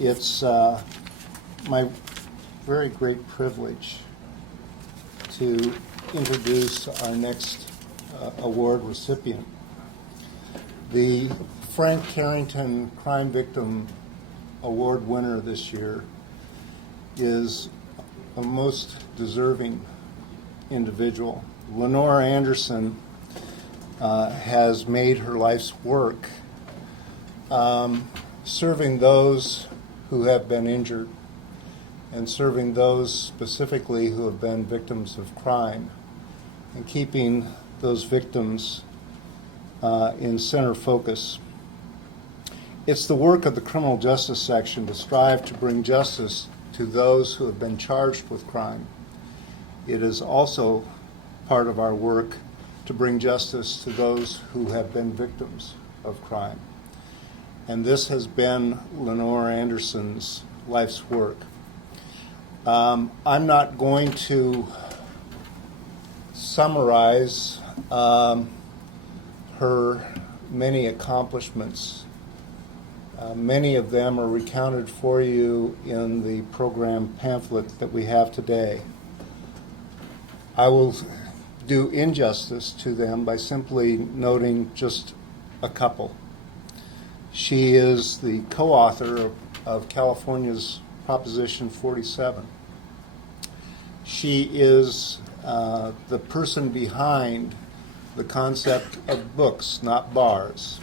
It's my very great privilege to introduce our next award recipient. The Frank Carrington Crime Victim Award winner this year is a most deserving individual. Lenore Anderson has made her life's work serving those who have been injured and serving those specifically who have been victims of crime and keeping those victims in center focus. It's the work of the criminal justice section to strive to bring justice to those who have been charged with crime. It is also part of our work to bring justice to those who have been victims of crime. And this has been Lenore Anderson's life's work. I'm not going to summarize her many accomplishments. Many of them are recounted for you in the program pamphlet that we have today. I will do injustice to them by simply noting just a couple. She is the co-author of California's Proposition 47. She is the person behind the concept of books, not bars.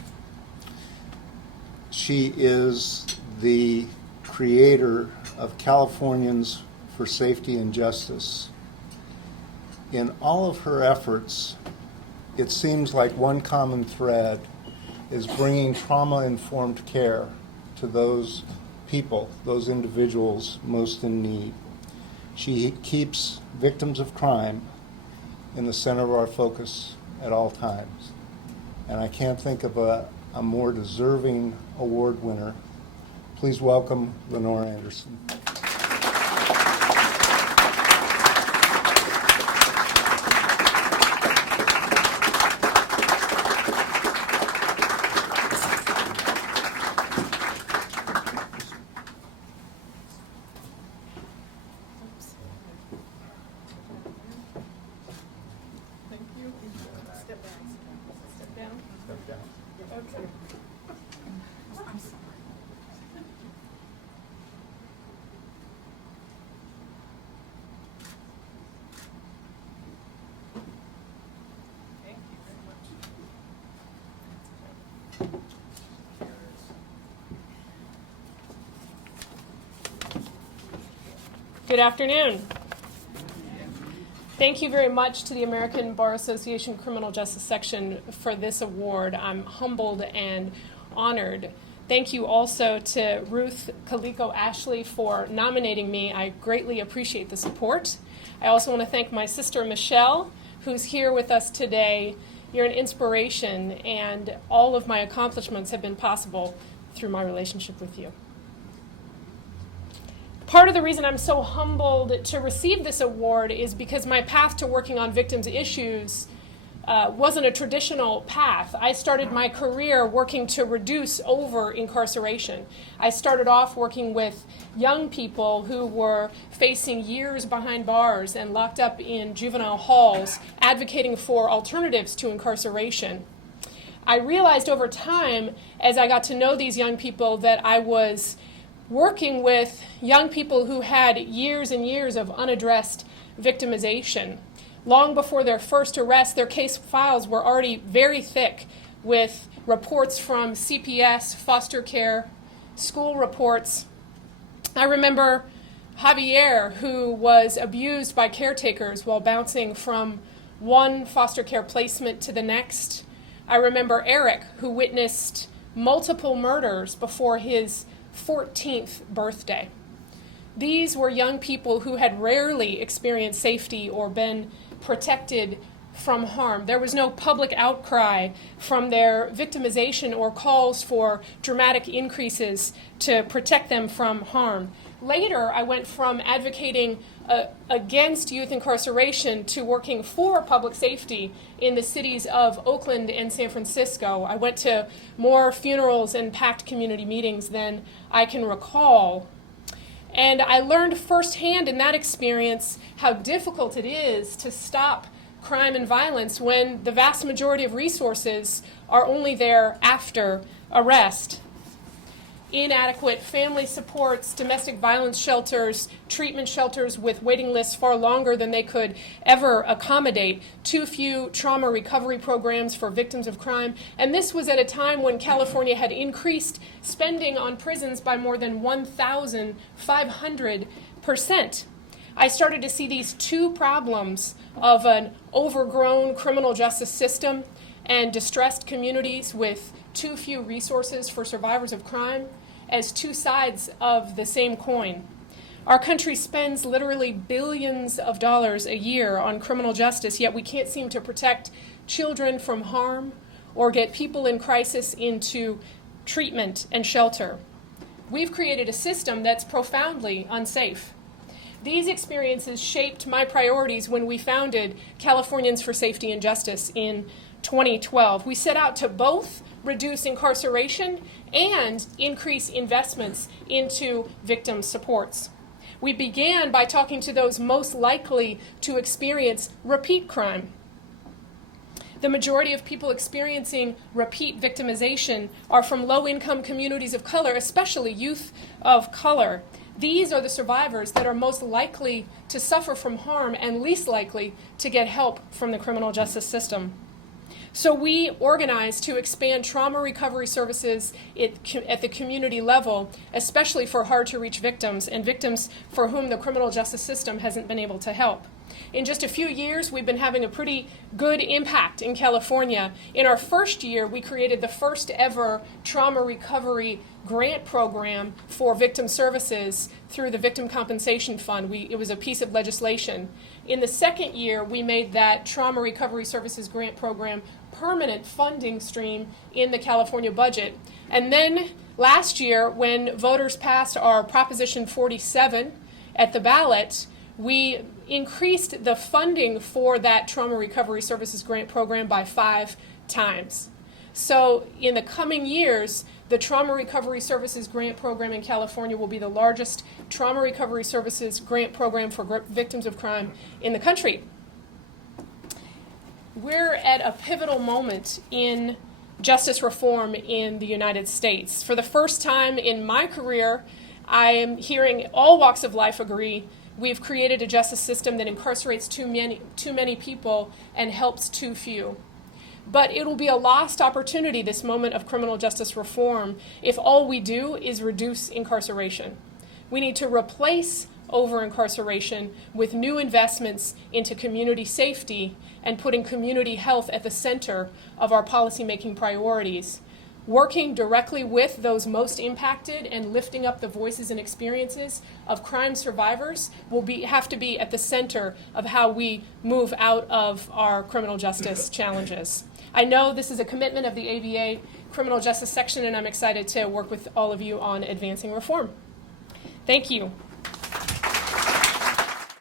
She is the creator of Californians for Safety and Justice. In all of her efforts, it seems like one common thread is bringing trauma-informed care to those people, those individuals most in need. She keeps victims of crime in the center of our focus at all times. And I can't think of a more deserving award winner. Please welcome Lenore Anderson. Good afternoon. Thank you very much to the American Bar Association Criminal Justice Section for this award. I'm humbled and honored. Thank you also to Ruth Calico Ashley for nominating me. I greatly appreciate the support. I also want to thank my sister Michelle, who's here with us today. You're an inspiration, and all of my accomplishments have been possible through my relationship with you. Part of the reason I'm so humbled to receive this award is because my path to working on victims' issues wasn't a traditional path. I started my career working to reduce over-incarceration. I started off working with young people who were facing years behind bars and locked up in juvenile halls, advocating for alternatives to incarceration. I realized over time, as I got to know these young people, that I was working with young people who had years and years of unaddressed victimization. Long before their first arrest, their case files were already very thick with reports from CPS, foster care, school reports. I remember Javier, who was abused by caretakers while bouncing from one foster care placement to the next. I remember Eric, who witnessed multiple murders before his 14th birthday. These were young people who had rarely experienced safety or been protected from harm. There was no public outcry from their victimization or calls for dramatic increases to protect them from harm. Later, I went from advocating against youth incarceration to working for public safety in the cities of Oakland and San Francisco. I went to more funerals and packed community meetings than I can recall. And I learned firsthand in that experience how difficult it is to stop crime and violence when the vast majority of resources are only there after arrest. Inadequate family supports, domestic violence shelters, treatment shelters with waiting lists far longer than they could ever accommodate, too few trauma recovery programs for victims of crime, and this was at a time when California had increased spending on prisons by more than 1,500%. I started to see these two problems of an overgrown criminal justice system and distressed communities with too few resources for survivors of crime as two sides of the same coin. Our country spends literally billions of dollars a year on criminal justice, yet we can't seem to protect children from harm or get people in crisis into treatment and shelter. We've created a system that's profoundly unsafe. These experiences shaped my priorities when we founded Californians for Safety and Justice in 2012. We set out to both reduce incarceration and increase investments into victim supports. We began by talking to those most likely to experience repeat crime. The majority of people experiencing repeat victimization are from low-income communities of color, especially youth of color. These are the survivors that are most likely to suffer from harm and least likely to get help from the criminal justice system. So we organized to expand trauma recovery services at the community level, especially for hard-to-reach victims and victims for whom the criminal justice system hasn't been able to help. In just a few years, we've been having a pretty good impact in California. In our first year, we created the first ever trauma recovery grant program for victim services through the Victim Compensation Fund. It was a piece of legislation. In the second year, we made that trauma recovery services grant program permanent funding stream in the California budget. And then last year, when voters passed our Proposition 47 at the ballot, we increased the funding for that trauma recovery services grant program by 5 times. So in the coming years, the Trauma Recovery Services Grant Program in California will be the largest trauma recovery services grant program for victims of crime in the country. We're at a pivotal moment in justice reform in the United States. For the first time in my career, I am hearing all walks of life agree we've created a justice system that incarcerates too many people and helps too few. But it will be a lost opportunity, this moment of criminal justice reform, if all we do is reduce incarceration. We need to replace over-incarceration with new investments into community safety and putting community health at the center of our policymaking priorities. Working directly with those most impacted and lifting up the voices and experiences of crime survivors will have to be at the center of how we move out of our criminal justice challenges. I know this is a commitment of the ABA criminal justice section, and I'm excited to work with all of you on advancing reform. Thank you.